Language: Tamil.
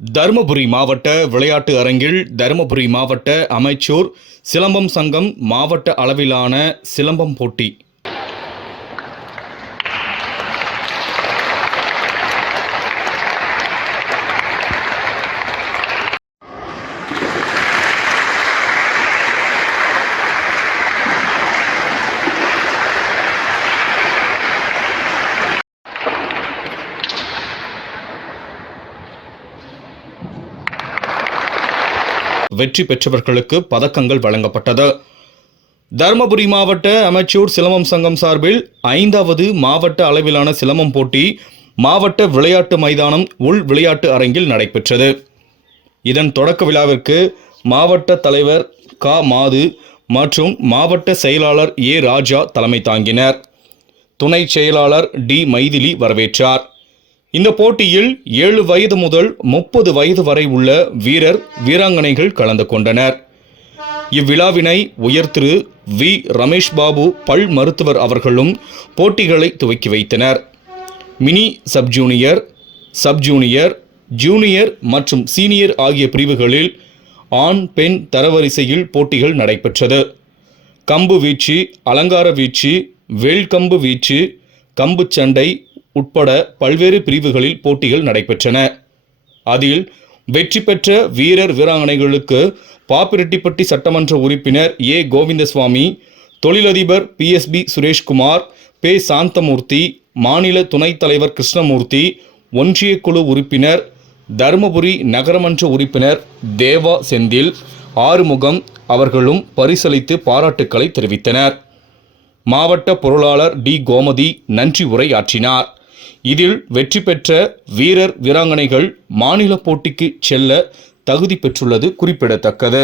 தருமபுரி மாவட்ட விளையாட்டு அரங்கில் தருமபுரி மாவட்ட அமைச்சூர் சிலம்பம் சங்கம் மாவட்ட அளவிலான சிலம்பம் போட்டி. வெற்றி பெற்றவர்களுக்கு பதக்கங்கள் வழங்கப்பட்டது. தருமபுரி மாவட்ட அமைச்சூர் சிலம்பம் சங்கம் சார்பில் 5வது மாவட்ட அளவிலான சிலம்பம் போட்டி மாவட்ட விளையாட்டு மைதானம் உள் விளையாட்டு அரங்கில் நடைபெற்றது. இதன் தொடக்க விழாவிற்கு மாவட்ட தலைவர் க. மாது மற்றும் மாவட்ட செயலாளர் ஏ. ராஜா தலைமை தாங்கினர். துணை செயலாளர் டி. மைதிலி வரவேற்றார். இந்த போட்டியில் 7 வயது முதல் 30 வயது வரை உள்ள வீரர் வீராங்கனைகள் கலந்து கொண்டனர். இவ்விழாவினை உயர் திரு வி. ரமேஷ் பாபு பல் மருத்துவர் அவர்களும் போட்டிகளை துவக்கி வைத்தனர். மினி சப் ஜூனியர், ஜூனியர் மற்றும் சீனியர் ஆகிய பிரிவுகளில் ஆண் பெண் தரவரிசையில் போட்டிகள் நடைபெற்றது. கம்பு வீச்சு, அலங்கார வீச்சு, வேல்கம்பு வீச்சு, கம்பு சண்டை உட்பட பல்வேறு பிரிவுகளில் போட்டிகள் நடைபெற்றன. அதில் வெற்றி பெற்ற வீரர் வீராங்கனைகளுக்கு பாப்பிரெட்டிப்பட்டி சட்டமன்ற உறுப்பினர் ஏ. கோவிந்தசுவாமி, தொழிலதிபர் PSB சுரேஷ்குமார், பே. சாந்தமூர்த்தி, மாநில துணைத் தலைவர் கிருஷ்ணமூர்த்தி, ஒன்றிய குழு உறுப்பினர், தருமபுரி நகரமன்ற உறுப்பினர் தேவா செந்தில், ஆறுமுகம் அவர்களும் பரிசளித்து பாராட்டுக்களை தெரிவித்தனர். மாவட்ட பொருளாளர் டி. கோமதி நன்றி உரையாற்றினார். இதில் வெற்றி பெற்ற வீரர் வீராங்கனைகள் மாநில போட்டிக்கு செல்ல தகுதி பெற்றுள்ளது குறிப்பிடத்தக்கது.